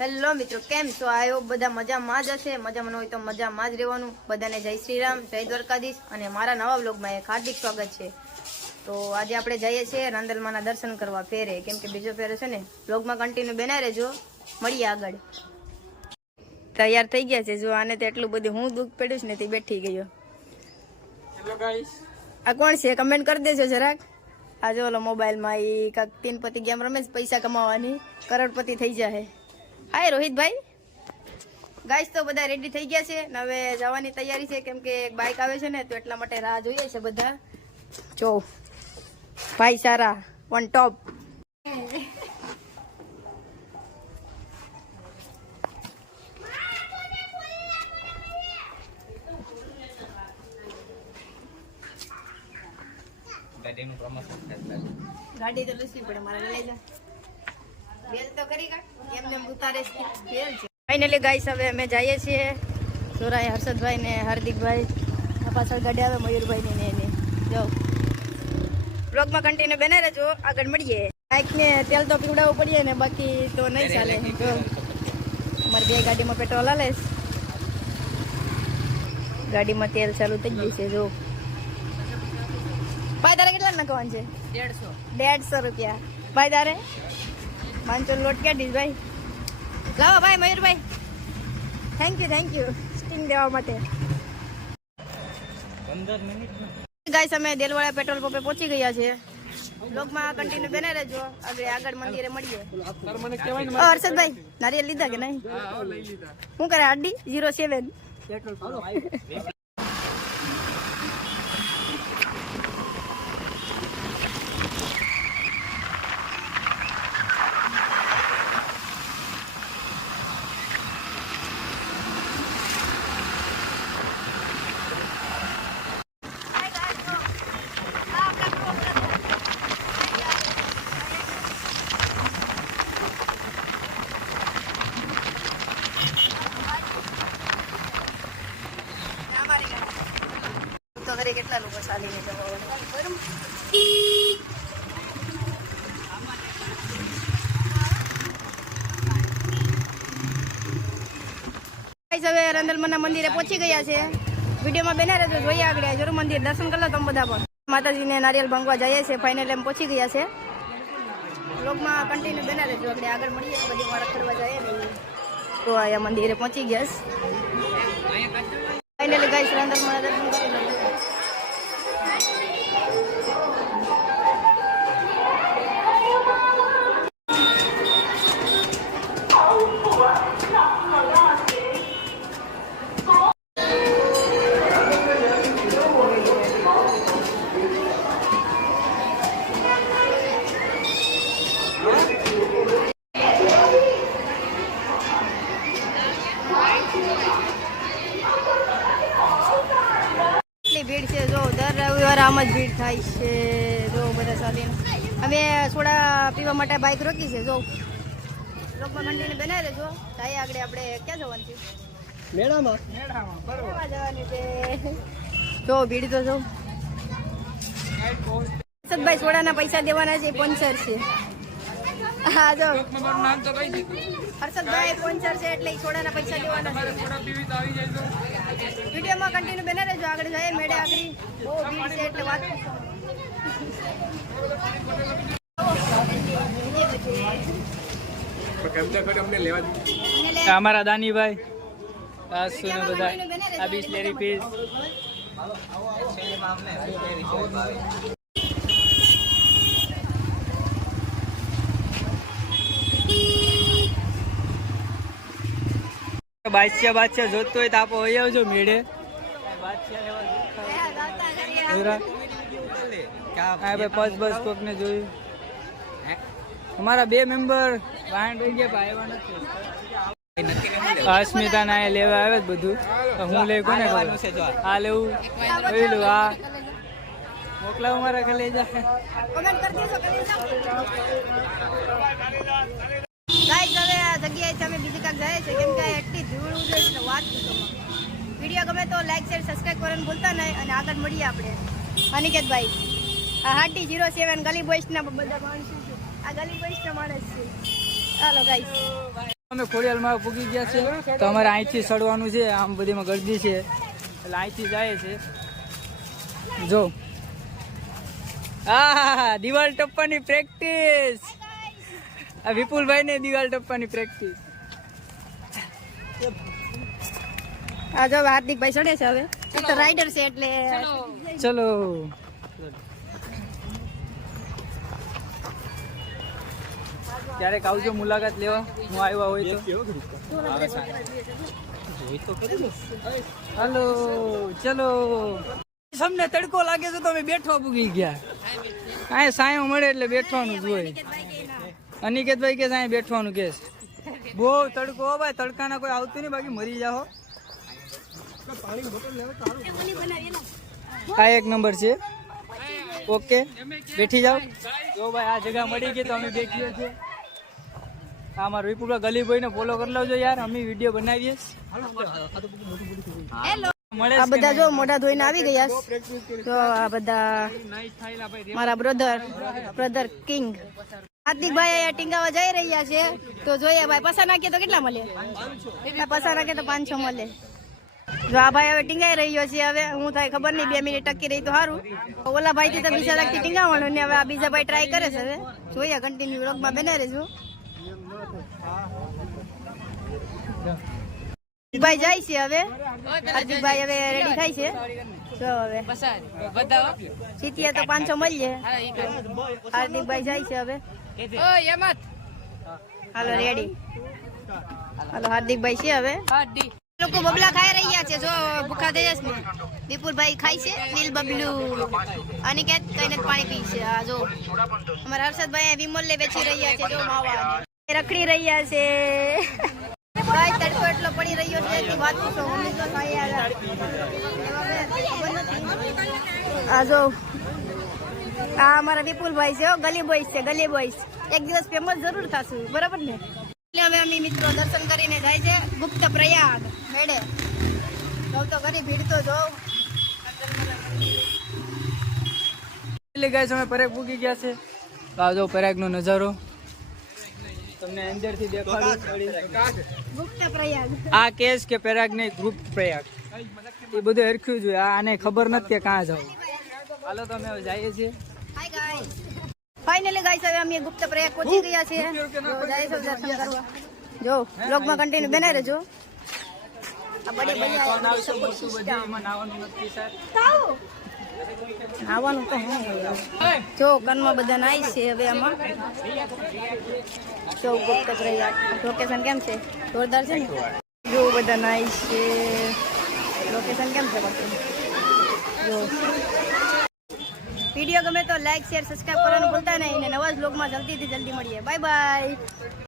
Hello મિત્રો કેમ છો? આવ્યો બધા મજામાં જ હશે. મજામાં હોય તો મજામાં જ રહેવાનું. બધાને જય શ્રીરામ જય દ્વારકાધીશ અને મારા નવા બ્લોગમાં એક હાર્દિક સ્વાગત છે. તો આજે આપણે જઈએ છીએ રાંદલમાના દર્શન કરવા ફેરે. કેમ કે બીજો ફેરો છે ને બ્લોગમાં કન્ટિન્યુ બનાવી રહેજો. મળીએ આગળ. તૈયાર થઈ ગયા છે. જો આને તો એટલું બધું હું દુઃખ પડ્યું છે ને તે બેઠી ગયો. આ કોણ છે? કમેન્ટ કરી દેજો જરાક. આજે ઓલો મોબાઈલમાં એ કાંક તીનપતિ ગેમ રમે પૈસા કમાવાની. કરોડપતિ થઈ જાય હાય રોહિતભાઈ. ગાઈસ તો બધા રેડી થઈ ગયા છે ને હવે જવાની તૈયારી છે કેમ કે એક બાઇક આવે છે ને તો એટલા માટે રાહ જોઈએ છે બધા. જો ભાઈ સારા વન ટોપ ગાડી તો લૂસવી પડે મારે લઈ જા. બેલ તો કરી કાઢ. ફાઇનલી ગાઈસ હવે અમે જઈએ છીએ. સોરાય હર્ષદભાઈ ને હાર્દિકભાઈ આ પાછળ ગાડી આવે મયુરભાઈ ને એની. જો. બ્લોગમાં કન્ટિન્યુ બનાવી રહેજો. આગળ મળીએ. બાઇક ને તેલ તો પીવડાવવું પડીએ ને બાકી તો નહીં ચાલે. જો. અમારી બે ગાડીમાં પેટ્રોલ હાલે. ગાડીમાં તેલ ચાલુ થઈ ગયું છે જો. ભાઈ તારે કેટલા નાખવાનું છે? દેડસો દેડસો રૂપિયા. ભાઈ તારે? પાંચસો લોટ ક્યાં દીધ ભાઈ. લાવો ભાઈ મયુરભાઈ. Thank you thank you steam દેવા માટે. પંદર મિનિટ ગાઈસ અમે દેલવાળા પેટ્રોલ પંપે પહોંચી ગયા છે બ્લોગમાં કન્ટિન્યુ બને રહેજો. આગળ આગળ મંદિરે મળીએ. મને કહેવાય ઓ હર્ષદભાઈ નારિયેલ લીધા કે નહીં? લઈ લીધા. શું કરે આડી જીરો સેવન તો ઘરે કેટલા લોકો ચાલીને જવા ગાઈસ હવે રંદલમના મંદિરે પહોંચી ગયા છે. વિડીયોમાં બેના રહેજો જોઈએ આગળ, જરૂર મંદિર દર્શન કરી લો તમે બધા પણ. માતાજીને નારિયેલ ભાંગવા જઈએ છે ફાઇનલ એમ પહોંચી ગયા છે. લોગમાં કન્ટિન્યુ બેના રહેજો આપણે આગળ મળીએ, બધી વાળા ફરવા જઈએ તો અહીંયા મંદિરે પહોંચી ગયા છે. ફાઇનલી ગાઈસ રંદલમના દર્શન કરી લો. કેટલી ભીડ છે જો દર રવિવારે આમ જ ભીડ થાય છે જો બધા ચાલીને અમે સોડા પીવા માટે બાઇક રોકી છે જો. લોકમાં મંડીને બનાવી લેજો થાય આગળ આપણે ક્યાં જવાનું છે? મેળામાં? કેવા જવાની છે? જો ભીડ તો જો. સદભાઈ સોડાના પૈસા દેવાના છે પંચર છે. હા જો. મારું નામ તો કહી દીધું. હર્ષદભાઈ સ્પોન્સર છે એટલે છોડાના પૈસા લેવાના છે. થોડા પીવી તો આવી જાય તો. વિડીયોમાં કન્ટિન્યુ બને રહેજો આગળ જાય મેળે આગળ. બહુ ભીડ છે એટલે વાત અમારા દાનીભાઈ આ સુને બધા. આ બીસલેરી પીસ બાદશાહ બાદશાહ જોતો હોય તો આપો હોય આવજો મેળે. બસ બસ કોક ને જોયું. અમારા બે મેમ્બર વાહન રહી ગયા આવ્યા નથી. અસ્મિતા ના લેવા આવે જ બધું. તો હું લઈ કોને? આ લેવું. પેલું આ. મોકલાવું મારા જાય ગાઈસ હવે જગ્યાએ અમે બીજી કાંક જાય છે કેમ કે એટલી ધૂળ ઉડે વાત વીડિયો ગમે તો લાઈક શેર સબસ્ક્રાઈબ કરવાનું ભૂલતા નહીં અને આગળ મળીએ આપણે. અનિકેતભાઈ આ હાટી જીરો સેવન ગલી બોய்સના બધા માણસો આ ગલી બોய்સના માણસ છે. ચાલો ગાઈ અમે ખોડિયાલમાં પૂગી ગયા છે. તો અમારે અહીંથી સડવાનું છે. આમ બધીમાં ગરદી છે. એટલે અહીંથી જાય છે. જો. આ દિવાલ ટપ્પાની પ્રેક્ટિસ આ વિપુલભાઈને દિવાલ ટપ્પાની પ્રેક્ટિસ આ જો હાર્દિકભાઈ ચડે છે હવે. એ તો રાઈડર છે એટલે ચલો. ક્યારેક આવજો મુલાકાત લેવા. હું આવ્યા હોય તો. હલો ચલો. તમને તડકો લાગે છે તો અમે બેઠવા પૂગી ગયા. આ સાયો મળે એટલે બેઠવાનું જ હોય. અનિકેતભાઈ કે સાંય બેઠવાનું કે છે. બહુ તડકો હો ભાઈ તડકાના કોઈ આવતું નહીં બાકી મરી જાઓ. આ એક નંબર છે. ઓકે બેઠી જાઓ. જો ભાઈ આ જગ્યા મળી ગઈ તો અમે બેઠીએ છીએ. આ અમારા વિપુલભાઈ ગલીભાઈ ને ફોલો કરી લેજો યાર અમે વીડિયો બનાવીએ આ બધા જો મોઢા ધોઈને આવી ગયા તો આ બધા મારા બ્રધર બ્રધર કિંગ હાર્દિકભાઈ અહીંયા ટીંગાવા જઈ રહ્યા છે. તો જોઈએ ભાઈ પસા નાખીએ તો કેટલા મળે? પસા નાખીએ તો પાંચસો મળે. જો આ ભાઈ હવે ટીંગાઈ રહ્યો છે હવે હું થાય ખબર નહીં બે મિનિટ ટકી રહી તો સારું ઓલા ભાઈ થી તો બીજા લાગતી ટીંગાવાનું ને હવે આ બીજા ભાઈ ટ્રાય કરે છે હવે. જોઈએ કન્ટિન્યુ વ્લોગમાં બેના રહેજો. ભાઈ જાય છે હવે. હાર્દિકભાઈ હવે રેડી થાય છે. જો હવે. સીતીએ તો પાંચસો મળીએ. હાર્દિકભાઈ જાય છે હવે. હાલો રેડી હાલો, હાર્દિકભાઈ છે હવે. લોકો બબલા ખાઈ રહ્યા છે. જો, ભૂખા થઈ જશે. વિપુલભાઈ ખાય છે, નીલ બબલું. અને કે કઈ પાણી પી છે. આ જો, અમારા હર્ષદભાઈ વિમલ લે વેચી રહ્યા છે. જો, માવા. રખડી રહ્યા છે. ભાઈ, તડકો એટલો પડી રહ્યો છે કે વાત પૂછો તો નથી. આ. જો, આ અમારા વિપુલભાઈ છે ગલી બોઈસ છે, ગલી બોઈસ એક દિવસ ફેમસ જરૂર થશું, બરાબર ને? એટલે હવે અમે મિત્રો દર્શન કરીને જાય છે, ગુપ્ત પ્રયાગ મેળે. જોવ તો ઘણી ભીડ તો જોવ એટલે ગાઈસ અમે પરેગ પૂગી ગયા છે. તો આ જો પરેગનો નજારો. તમને અંદરથી દેખાડું ગુપ્ત પ્રયાગ. આ કેસ કે પ્રયાગ નહીં ગુપ્ત પ્રયાગ. એ બધું હરખ્યું જોઈએ. આ આને ખબર નથી કે કાં જાવ હાલો તો અમે જઈએ છીએ. ફાઇનલી ગાઈસ હવે અમે ગુપ્ત પ્રયાગ પહોંચી ગયા છીએ. જો જાય છે દર્શન કરવા. જો બ્લોગમાં કન્ટિન્યુ બનાવી રહેજો. આ બડે બડે આવી છે મોટું બધું. એમાં નાવાનું નથી સર આવવાનું તો હું. જો કનમાં બધા નાઈ છે હવે આમાં. જો ગુપ્ત લોકેશન કેમ છે? જોરદાર છે ને? જો બધા નાઈ છે. લોકેશન કેમ છે બાકી? જો. વીડિયો ગમે તો લાઈક શેર સબસ્ક્રાઈબ કરવાનું ભૂલતા નહીં અને નવા જ બ્લોગમાં જલ્દીથી જલ્દી મળીએ. Bye bye